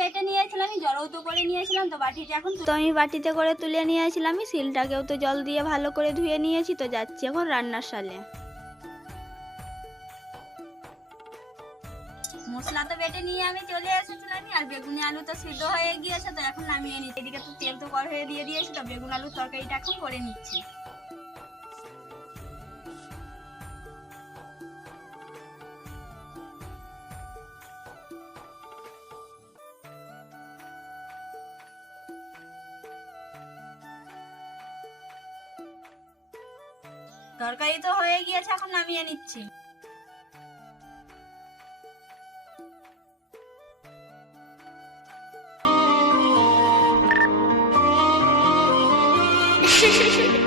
বেটে নিয়েছিলাম জলও তো করে নিয়েছিলাম তো বাটিটা এখন তো আমি বাটিতে করে তুলে নিয়েছিলাম শিলটাকেও তো জল দিয়ে ভালো করে ধুয়ে নিয়েছি তো যাচ্ছি এখন রান্নার সালে। মশলা তো বেটে নিয়ে আমি চলে এসেছিলাম আর বেগুনি আলু তো সিদ্ধ হয়ে গিয়েছে তো এখন নামিয়ে নিচ্ছি। এদিকে তো তেল তো কড়াইয়ে দিয়ে দিয়েছি তো বেগুন আলুর তরকারিটা এখন করে নিচ্ছি। তরকারি তো হয়ে গিয়েছে এখন নামিয়ে নিচ্ছি।